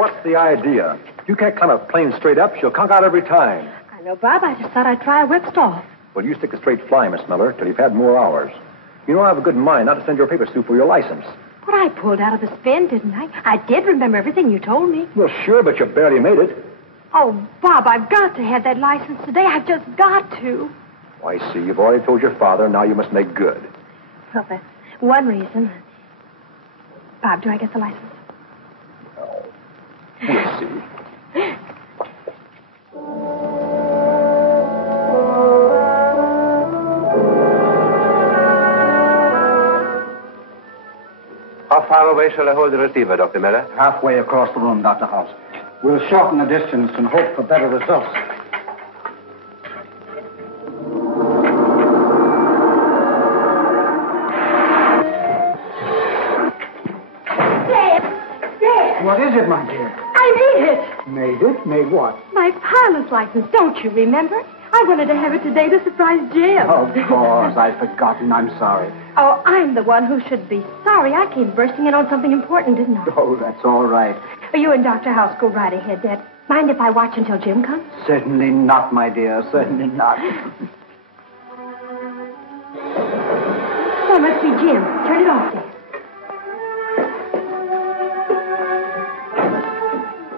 What's the idea? You can't climb a plane straight up. She'll conk out every time. I know, Bob. I just thought I'd try a whipstall. Well, you stick to straight flying, Miss Miller, till you've had more hours. You know I have a good mind not to send your papers through for your license. But I pulled out of the spin, didn't I? I did remember everything you told me. Well, sure, but you barely made it. Oh, Bob, I've got to have that license today. I've just got to. Oh, I see. You've already told your father. Now you must make good. Well, that's one reason. Bob, do I get the license? Oh, we'll see. How far away shall I hold the receiver, Dr. Miller? Halfway across the room, Dr. House. We'll shorten the distance and hope for better results. Dad! What is it, my dear? I made it! Made it? Made what? My pilot's license. Don't you remember? I wanted to have it today to surprise Jim. Of course. I'd forgotten. I'm sorry. Oh, I'm the one who should be sorry. I came bursting in on something important, didn't I? Oh, that's all right. You and Dr. House go right ahead, Dad. Mind if I watch until Jim comes? Certainly not, my dear. Certainly not. That must be Jim. Turn it off, Dad.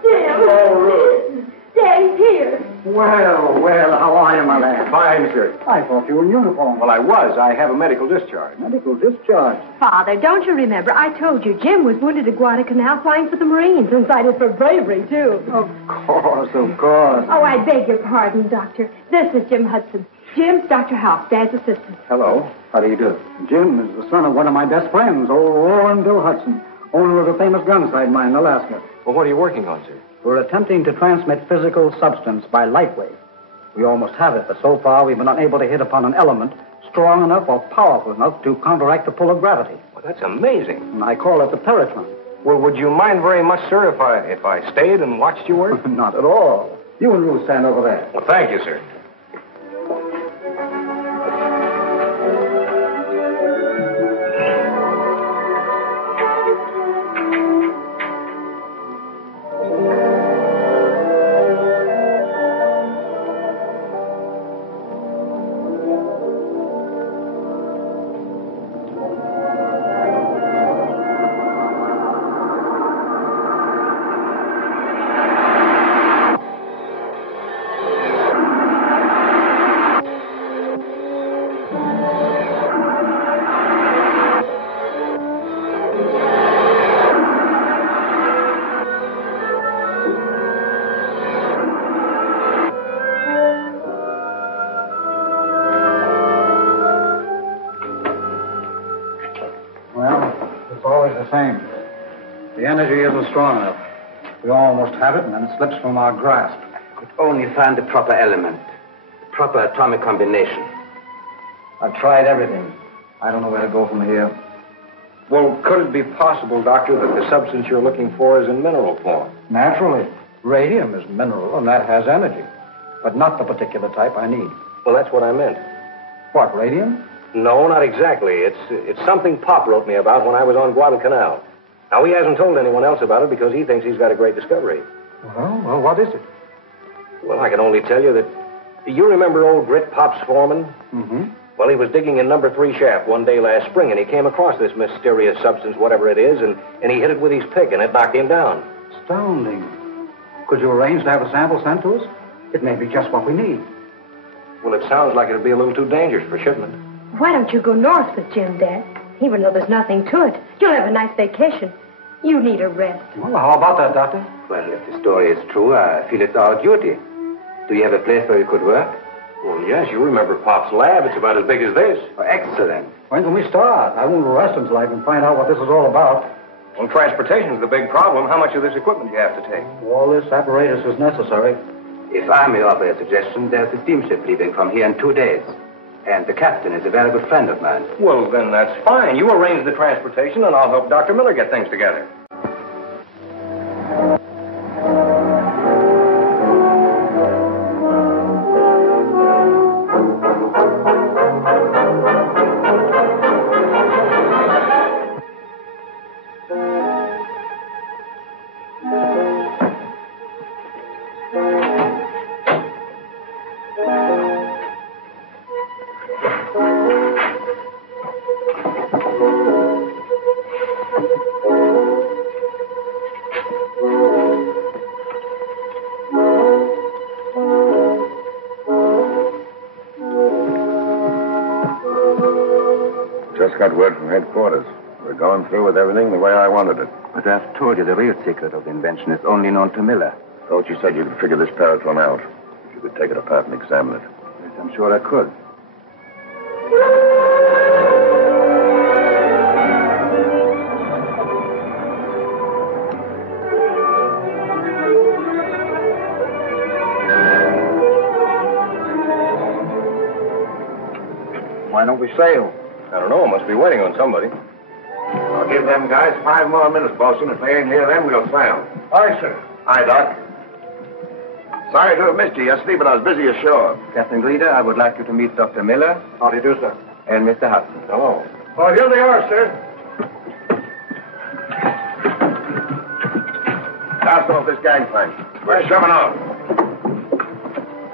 Jim! Oh, Ruth. Dad, he's here. Well, how are you, my lad? Fine, sir. I thought you were in uniform. Well, I was. I have a medical discharge. Medical discharge. Father, don't you remember? I told you Jim was wounded at Guadalcanal flying for the Marines and cited for bravery, too. Of course, of course. Oh, I beg your pardon, Doctor. This is Jim Hudson. Jim's Dr. House, Dad's assistant. Hello. How do you do? Jim is the son of one of my best friends, old Roaring Bill Hudson, owner of a famous gun sight mine in Alaska. Well, what are you working on, sir? We're attempting to transmit physical substance by light wave. We almost have it, but so far we've been unable to hit upon an element strong enough or powerful enough to counteract the pull of gravity. Well, that's amazing. And I call it the paratron. Well, would you mind very much, sir, if I stayed and watched you work? Not at all. You and Ruth stand over there. Well, thank you, sir. The energy isn't strong enough. We almost have it, and then it slips from our grasp. Could only find the proper element, the proper atomic combination. I've tried everything. I don't know where to go from here. Well, could it be possible, Doctor, that the substance you're looking for is in mineral form? Naturally. Radium is mineral, and that has energy. But not the particular type I need. Well, that's what I meant. What, radium? No, not exactly. It's something Pop wrote me about when I was on Guadalcanal. Now, he hasn't told anyone else about it because he thinks he's got a great discovery. Well, what is it? Well, I can only tell you that... You remember old Grit Pop's foreman? Mm-hmm. Well, he was digging in number 3 shaft one day last spring, and he came across this mysterious substance, whatever it is, and he hit it with his pick, and it knocked him down. Astounding. Could you arrange to have a sample sent to us? It may be just what we need. Well, it sounds like it'd be a little too dangerous for shipment. Why don't you go north with Jim, Dad? Even though there's nothing to it, you'll have a nice vacation. You need a rest. Well, how about that, Doctor? Well, if the story is true, I feel it's our duty. Do you have a place where you could work? Well, yes, you remember Pop's lab. It's about as big as this. Oh, excellent. When can we start? I won't rest until I can find out what this is all about. Well, transportation's the big problem. How much of this equipment do you have to take? All this apparatus is necessary. If I may offer a suggestion, there's a steamship leaving from here in 2 days. And the captain is a very good friend of mine. Well, then that's fine. You arrange the transportation, and I'll help Dr. Miller get things together. Just got word from headquarters. We're going through with everything the way I wanted it. But I've told you the real secret of the invention is only known to Miller. Thought you said you could figure this paratron out. If you could take it apart and examine it. Yes, I'm sure I could. Why don't we sail? I don't know. Must be waiting on somebody. I'll give them guys 5 more minutes, Bosun. If they ain't here, then we'll sail. Aye, sir. Hi, Doc. Sorry to have missed you yesterday, but I was busy ashore. Captain Greeder, I would like you to meet Dr. Miller. How do you do, sir? And Mr. Hudson. Hello. Oh, here they are, sir. Cast off this gangplank. We're shoving off.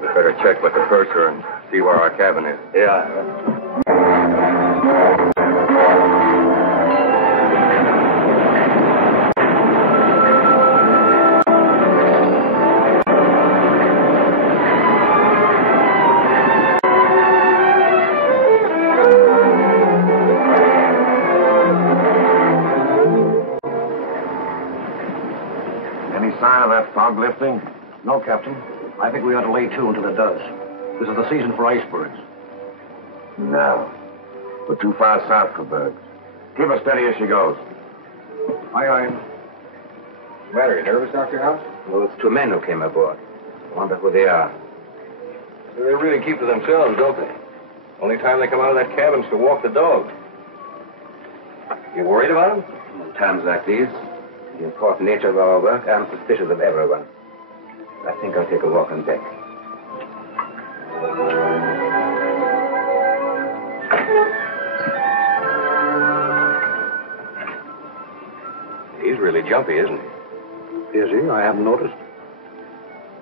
We better check with the purser and see where our cabin is. Yeah. Any sign of that fog lifting? No, Captain. I think we ought to lay to until it does. This is the season for icebergs. No. We're too far south for bergs. Keep her steady as she goes. Aye, aye. What's the matter? You nervous, Dr. House? Well, it's 2 men who came aboard. I wonder who they are. They really keep to themselves, don't they? Only time they come out of that cabin's to walk the dog. You worried about them? In times like these, the important nature of our work, I'm suspicious of everyone. I think I'll take a walk on deck. He's really jumpy, isn't he? Is he? I haven't noticed.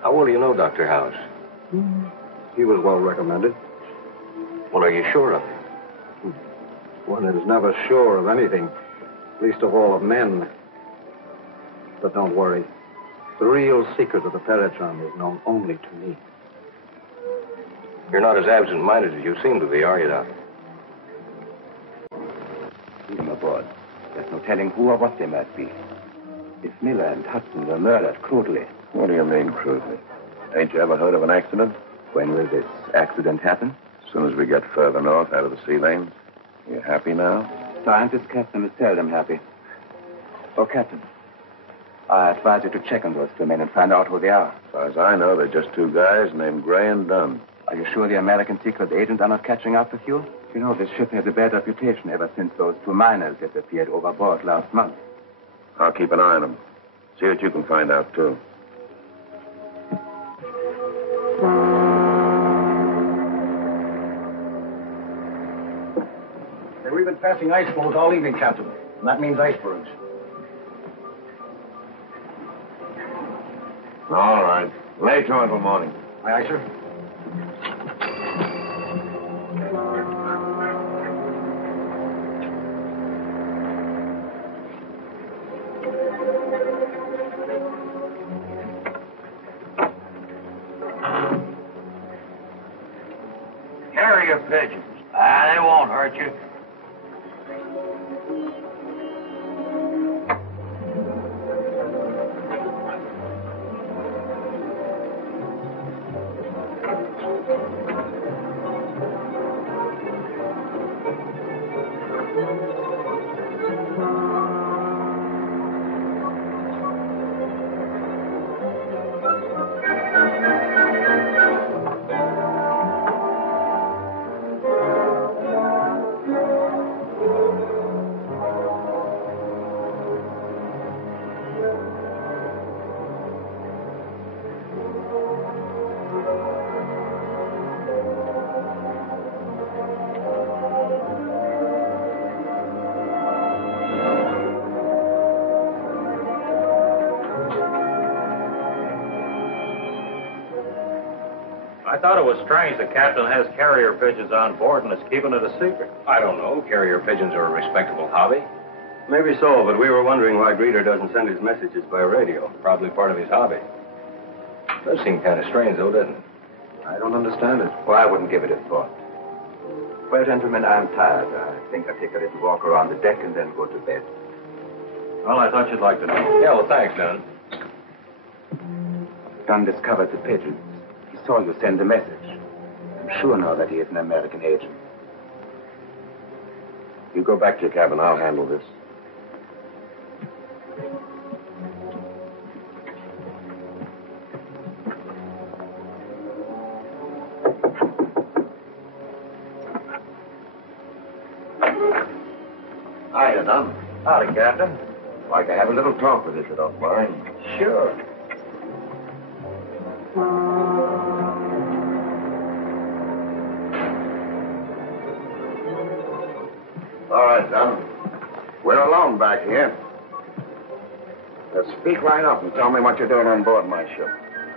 How well do you know Dr. House? He was well recommended. Well, are you sure of it? One is never sure of anything, least of all of men. But don't worry. The real secret of the paratron is known only to me. You're not as absent-minded as you seem to be, are you, Doc? Leave them aboard. There's no telling who or what they might be. If Miller and Hudson were murdered crudely. What do you mean, crudely? Ain't you ever heard of an accident? When will this accident happen? As soon as we get further north out of the sea lanes. You happy now? Scientists, Captain, is seldom happy. Oh, Captain, I advise you to check on those 2 men and find out who they are. As far as I know, they're just 2 guys named Gray and Dunn. Are you sure the American secret agents are not catching up with you? You know, this ship has a bad reputation ever since those 2 miners disappeared overboard last month. I'll keep an eye on them. See what you can find out, too. We've been passing ice floes all evening, Captain. And that means icebergs. All right. Lay to until morning. Aye, aye, sir. Carrier pigeons. They won't hurt you. I thought it was strange the captain has carrier pigeons on board and is keeping it a secret. I don't know. Carrier pigeons are a respectable hobby. Maybe so, but we were wondering why Greeder doesn't send his messages by radio. Probably part of his hobby. Does seem kind of strange, though, doesn't it? I don't understand it. Well, I wouldn't give it a thought. Well, gentlemen, I'm tired. I think I'll take a little walk around the deck and then go to bed. Well, I thought you'd like to know. Yeah, well, thanks, Dunn. Dunn discovered the pigeons. He saw you send a message. I'm sure now that he is an American agent. You go back to your cabin. I'll handle this. Hiya, Dunn. Howdy, Captain. Like to have a little talk with you, if you don't mind. Sure. All right, Dunn. We're alone back here. Now speak right up and tell me what you're doing on board my ship.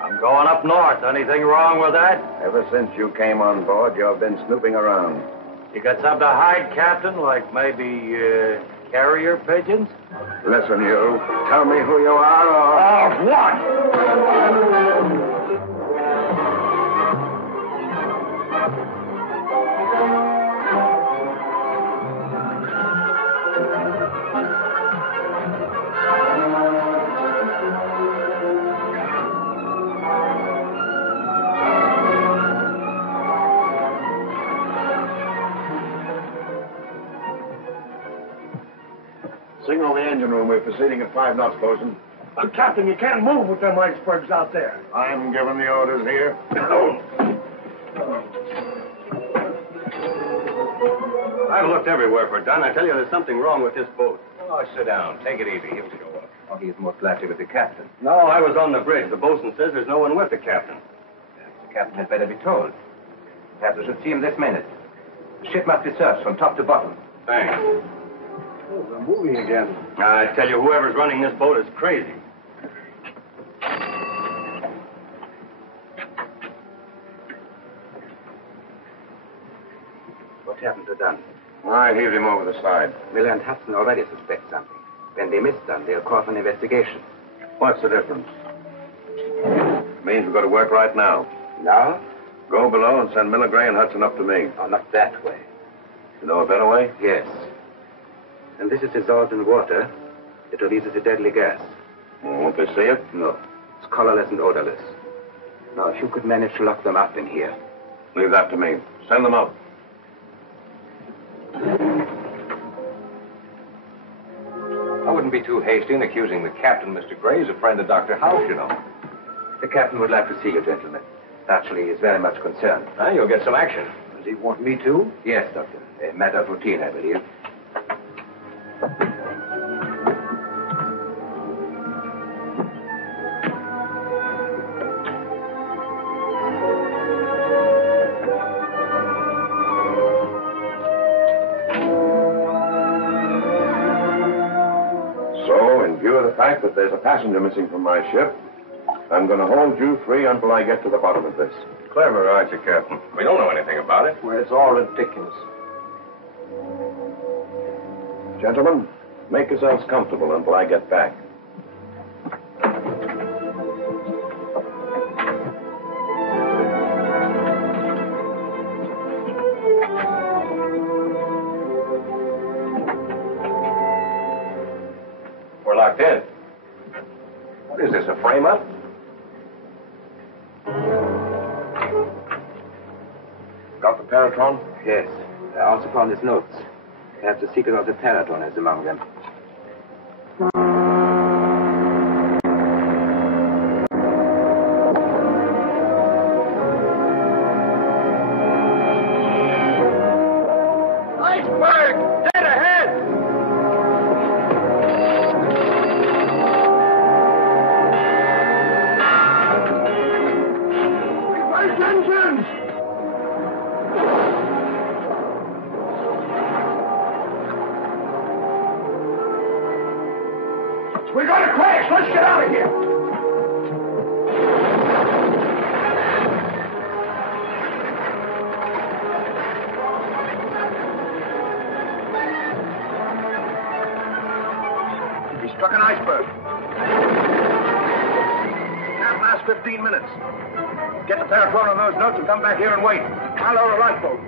I'm going up north. Anything wrong with that? Ever since you came on board, you've been snooping around. You got something to hide, Captain? Like maybe carrier pigeons? Listen, you. Tell me who you are or... What? Signal the engine room. We're proceeding at 5 knots, Bosun. Captain, you can't move with them icebergs out there. I'm giving the orders here. I've looked everywhere for Dunn. I tell you, there's something wrong with this boat. Oh, sit down. Take it easy. He'll show up. Oh, he's most likely with the captain. No, I was on the bridge. The bosun says there's no one with the captain. Perhaps the captain had better be told. Perhaps we should see him this minute. The ship must be searched from top to bottom. Thanks. Oh, they're moving again. I tell you, whoever's running this boat is crazy. What happened to Dunn? I heaved him over the side. Miller and Hudson already suspect something. When they miss Dunn, they'll call for an investigation. What's the difference? Means we've got to work right now. Now? Go below and send MacRae and Hudson up to me. Oh, not that way. You know a better way? Yes. When this is dissolved in water, it releases a deadly gas. Won't they see it? No. It's colorless and odorless. Now, if you could manage to lock them up in here. Leave that to me. Send them up. I wouldn't be too hasty in accusing the captain. Mr. Gray's a friend of Dr. House, you know. The captain would like to see you, gentlemen. Naturally, he is very much concerned. You'll get some action. Does he want me to? Yes, Doctor. A matter of routine, I believe. So, in view of the fact that there's a passenger missing from my ship, I'm going to hold you free until I get to the bottom of this. Clever, aren't you, Captain? We don't know anything about it. Well, it's all ridiculous. Gentlemen, make yourselves comfortable until I get back. We're locked in. What is this, a frame-up? Got the paratron? Yes. I also found his notes. Perhaps the secret of the paratron is among them. Iceberg! Dead ahead! Reverse engines! We're going to crash. Let's get out of here. We struck an iceberg. Can't last 15 minutes. Get the paratron on those notes and come back here and wait. I'll lower a lifeboat.